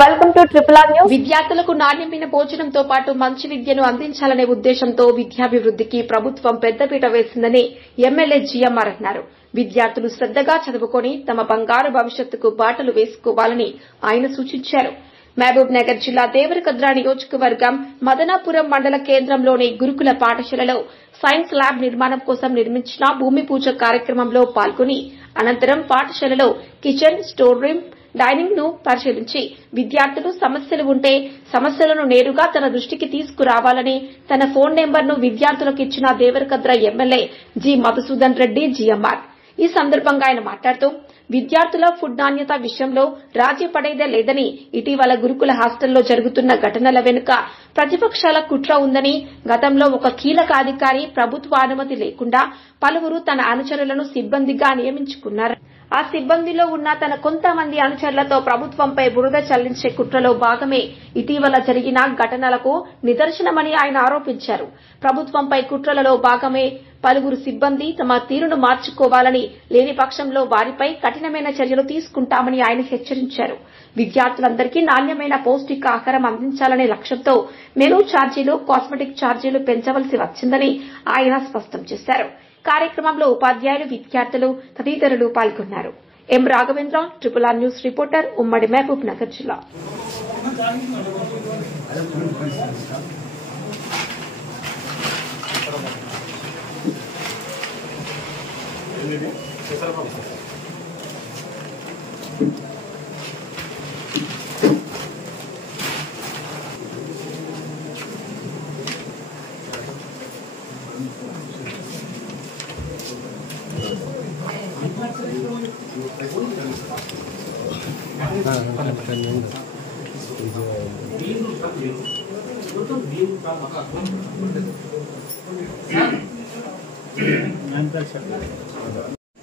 Welcome to triple R news. విద్యార్థులకు నాణ్యమైన భోజనంతో పాటు మంచి విద్యను అందించాలనే ఉద్దేశంతో విద్యాభివృద్ధికి ప్రభుత్వం పెద్దపీట వేసిందని ఎమ్మెల్యే జిఎంఆర్ అన్నారు. విద్యార్థులు శ్రద్దగా చదువుకొని తమ బంగారు భవిష్యత్తుకు బాటలు వేసుకోవాలని ఆయన సూచించారు. మహబూబ్ నగర్ జిల్లా దేవరకద్ర నియోజకవర్గం మదనాపురం మండల కేంద్రంలోని గురుకుల పాఠశాలలో సైన్స్ ల్యాబ్ నిర్మాణం కోసం నిర్మించిన భూమి పూజ కార్యక్రమంలో పాల్గొని అనంతరం పాఠశాలలో కిచెన్, స్టోర్ రూమ్, డైనింగ్ ను పరిశీలించి విద్యార్థులు సమస్యలు ఉంటే సమస్యలను నేరుగా తన దృష్టికి తీసుకురావాలని తన ఫోన్ నెంబర్ను విద్యార్థులకు ఇచ్చిన Devarakadra MLA G Madhusudan Reddy GMR. ఈ సందర్భంగా ఆయన మాట్లాడుతూ విద్యార్థుల ఫుడ్ నాణ్యత విషయంలో రాజీ పడేదే లేదని, ఇటీవల గురుకుల హాస్టల్లో జరుగుతున్న ఘటనల వెనుక ప్రతిపక్షాల కుట్ర ఉందని, గతంలో ఒక కీలక అధికారి ప్రభుత్వ అనుమతి లేకుండా పలువురు తన అనుచరులను సిబ్బందిగా నియమించుకున్నారు. ఆ సిబ్బందిలో ఉన్న తన కొంతమంది అనుచరులతో ప్రభుత్వంపై బురద చల్లించే కుట్రలో భాగమే ఇటీవల జరిగిన ఘటనలకు నిదర్శనమని ఆయన ఆరోపించారు. ప్రభుత్వంపై కుట్రలలో భాగమే పలువురు సిబ్బంది తమ తీరును మార్చుకోవాలని, లేని పక్షంలో వారిపై కఠినమైన చర్యలు తీసుకుంటామని ఆయన హెచ్చరించారు. విద్యార్థులందరికీ నాణ్యమైన పౌష్టికాహారం అందించాలనే లక్ష్యంతో మెనూ ఛార్జీలు, కాస్మెటిక్ ఛార్జీలు పెంచవలసి వచ్చిందని ఆయన స్పష్టం చేశారు. కార్యక్రమంలో ఉపాధ్యాయులు, విద్యార్థులు తదితరులు పాల్గొన్నారు. M Raghavendra, triple R news reporter, ఉమ్మడి మహబూబ్ నగర్ జిల్లా.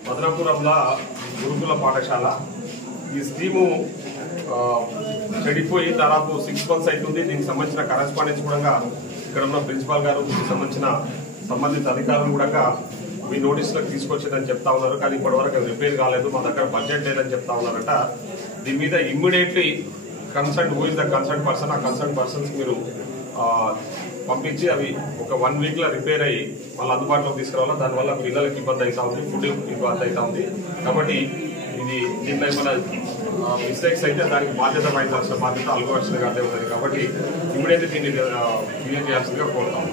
మదనాపురంలో గురుకుల పాఠశాల ఈ స్కీము చెడిపోయి దాదాపు 6 months అవుతుంది. దీనికి సంబంధించిన కరెస్పాండెన్స్ కూడా ఇక్కడ ఉన్న ప్రిన్సిపాల్ గారు, దీనికి సంబంధించిన సంబంధిత అధికారులు కూడా మీ నోటీసులకు తీసుకొచ్చేదని చెప్తా ఉన్నారు. కానీ ఇప్పటివరకు రిపేర్ కాలేదు, మా దగ్గర బడ్జెట్ లేదని చెప్తా ఉన్నారట. దీని మీద immediately concern who is the concern person, ఆ కన్సర్న్ పర్సన్స్ మీరు పంపించి అవి ఒక 1 week లో రిపేర్ అయ్యి మళ్ళీ అందుబాటులోకి తీసుకురావాలి. దానివల్ల పిల్లలకి ఇబ్బంది అవుతా ఉంది, ఫుడ్ ఇబ్బంది అవుతా ఉంది. కాబట్టి ఇది దీంట్లో ఏమైనా మిస్టేక్స్ అయితే దానికి బాధ్యత వహించాల్సిన బాధ్యత అల్గోవర్షన్ గారిదే ఉంటుంది. కాబట్టి ఇమ్మీడియట్లీ దీన్ని క్లియర్ చేయాల్సిందిగా కోరుతాం.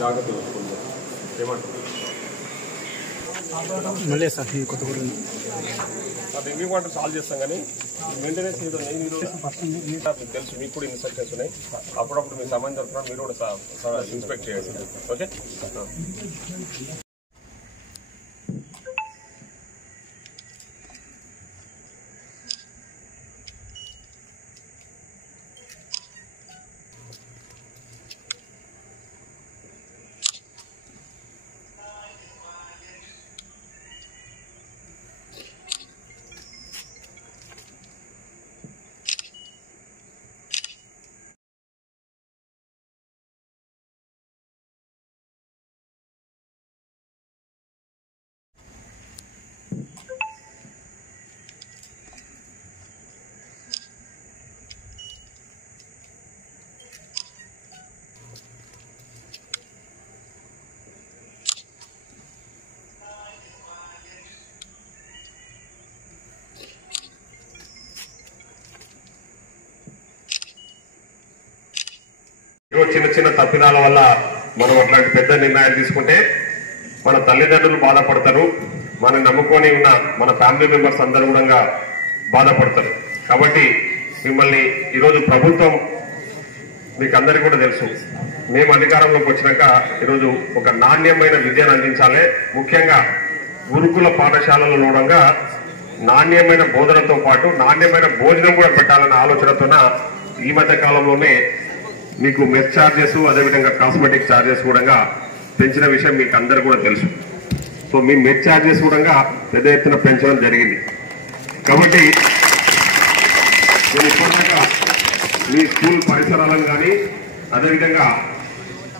జాగ్రత్త డ్రింకింగ్ వాటర్ సాల్వ్ చేస్తాం, కానీ మెయింటెనెన్స్ తెలుసు, మీకు కూడా ఇన్స్ట్రక్షన్స్ ఉన్నాయి. అప్పుడప్పుడు మీకు సంబంధం దొరుకుతున్నా మీరు కూడా ఇన్స్పెక్ట్ చేయండి. ఓకే. చిన్న చిన్న తప్పిదాల వల్ల మనం అట్లాంటి పెద్ద నిర్ణయాలు తీసుకుంటే మన తల్లిదండ్రులు బాధపడతారు, మనం నమ్ముకొని ఉన్న మన ఫ్యామిలీ మెంబర్స్ అందరూ కూడా బాధపడతారు. కాబట్టి మిమ్మల్ని ఈరోజు ప్రభుత్వం మీకు అందరికీ కూడా తెలుసు, మేము అధికారంలోకి వచ్చినాక ఈరోజు ఒక నాణ్యమైన విద్యను అందించాలి. ముఖ్యంగా గురుకుల పాఠశాలలో నాణ్యమైన బోధనతో పాటు నాణ్యమైన భోజనం కూడా పెట్టాలన్న ఆలోచనతోన ఈ మధ్య కాలంలోనే మీకు మెస్ ఛార్జెస్, అదేవిధంగా కాస్మెటిక్ ఛార్జెస్ కూడా పెంచిన విషయం మీకు అందరూ కూడా తెలుసు. సో మీ మెస్ ఛార్జెస్ కూడా పెద్ద ఎత్తున పెంచడం జరిగింది. కాబట్టి నేను ఇప్పటిదాకా మీ స్కూల్ పరిసరాలను కానీ అదేవిధంగా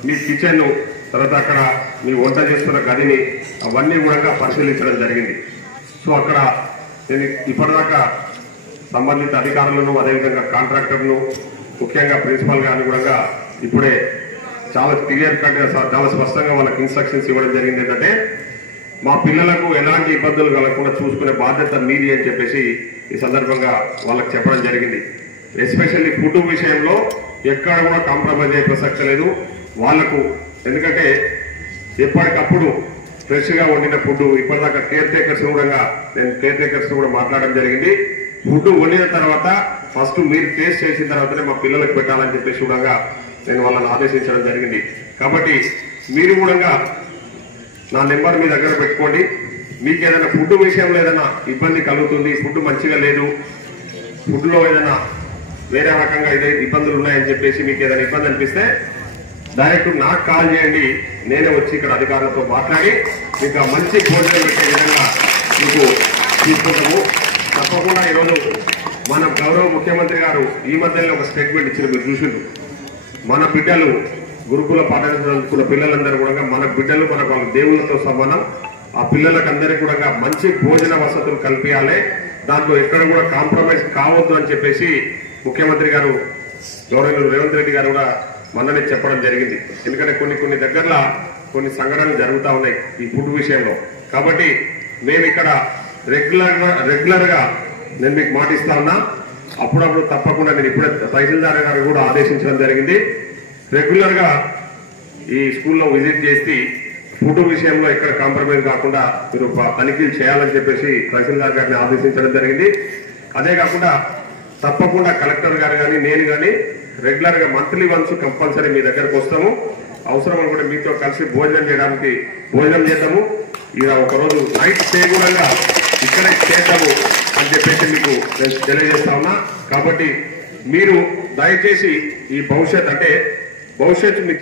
మీ కిచెన్, తర్వాత అక్కడ మీ వంట చేస్తున్న గదిని అవన్నీ కూడా పరిశీలించడం జరిగింది. సో అక్కడ నేను ఇప్పటిదాకా సంబంధిత అధికారులను, అదేవిధంగా కాంట్రాక్టర్ను, ముఖ్యంగా ప్రిన్సిపల్ గారిని కూడా ఇప్పుడే చాలా క్లియర్ కట్ గా, చాలా స్పష్టంగా వాళ్ళకి ఇన్స్ట్రక్షన్స్ ఇవ్వడం జరిగింది. ఏంటంటే మా పిల్లలకు ఎలాంటి ఇబ్బందులు కలగకుండా చూసుకునే బాధ్యత మీది అని చెప్పేసి ఈ సందర్భంగా వాళ్ళకి చెప్పడం జరిగింది. ఎస్పెషల్లీ ఫుడ్ విషయంలో ఎక్కడ కూడా కాంప్రమైజ్ అయ్యే ప్రసక్తి లేదు వాళ్లకు. ఎందుకంటే ఎప్పటికప్పుడు ఫ్రెష్ గా వండిన ఫుడ్, ఇప్పటిదాకా కేర్ టేకర్స్ కూడా మాట్లాడడం జరిగింది. ఫుడ్ వండిన తర్వాత ఫస్ట్ మీరు టేస్ట్ చేసిన తర్వాతనే మా పిల్లలకు పెట్టాలని చెప్పేసి కూడా నేను వాళ్ళని ఆదేశించడం జరిగింది. కాబట్టి మీరు కూడా నా నెంబర్ మీ దగ్గర పెట్టుకోండి. మీకు ఏదైనా ఫుడ్ విషయంలో ఏదైనా ఇబ్బంది కలుగుతుంది, ఫుడ్ మంచిగా లేదు, ఫుడ్ లో ఏదైనా వేరే రకంగా ఏదైనా ఇబ్బందులు ఉన్నాయని చెప్పేసి మీకు ఏదైనా ఇబ్బంది అనిపిస్తే డైరెక్ట్ నాకు కాల్ చేయండి. నేనే వచ్చి ఇక్కడ అధికారులతో మాట్లాడి మీకు మంచి భోజనం పెట్టే విధంగా మీకు తీసుకుంటాము. తప్పకుండా ఈరోజు మన గౌరవ ముఖ్యమంత్రి గారు ఈ మధ్యలో ఒక స్టేట్మెంట్ ఇచ్చిన మీరు చూసిండు. మన బిడ్డలు గురుకుల పాఠశాల చదువుకున్న పిల్లలందరూ కూడా మన బిడ్డలు, మనకు వాళ్ళ దేవుళ్లతో సమానం. ఆ పిల్లలకు అందరికీ కూడా మంచి భోజన వసతులు కల్పించాలి, దాంట్లో ఎక్కడ కూడా కాంప్రమైజ్ కావద్దు అని చెప్పేసి ముఖ్యమంత్రి గారు గౌరవ రేవంత్ రెడ్డి గారు కూడా మొన్ననే చెప్పడం జరిగింది. ఎందుకంటే కొన్ని దగ్గరలో కొన్ని సంఘటనలు జరుగుతూ ఉన్నాయి ఈ ఫుడ్ విషయంలో. కాబట్టి మేము ఇక్కడ రెగ్యులర్ గా నేను మీకు మాటిస్తా ఉన్నా, అప్పుడప్పుడు తప్పకుండా నేను ఇప్పుడే తహసీల్దార్ గారు కూడా ఆదేశించడం జరిగింది. రెగ్యులర్ గా ఈ స్కూల్లో విజిట్ చేసి ఫుడ్ విషయంలో ఎక్కడ కాంప్రమైజ్ కాకుండా మీరు తనిఖీలు చేయాలని చెప్పేసి తహసీల్దార్ గారిని ఆదేశించడం జరిగింది. అదే కాకుండా తప్పకుండా కలెక్టర్ గారు కానీ నేను కానీ రెగ్యులర్ గా మంత్లీ వన్స్ కంపల్సరీ మీ దగ్గరకు వస్తాము. అవసరం కూడా మీతో కలిసి భోజనం చేద్దాము. ఇలా ఒకరోజు నైట్ స్టే కూడా ఇక్కడే చేద్దాము అని చెప్పేసి మీకు నేను తెలియజేస్తా ఉన్నా. కాబట్టి మీరు దయచేసి ఈ భవిష్యత్ మీకు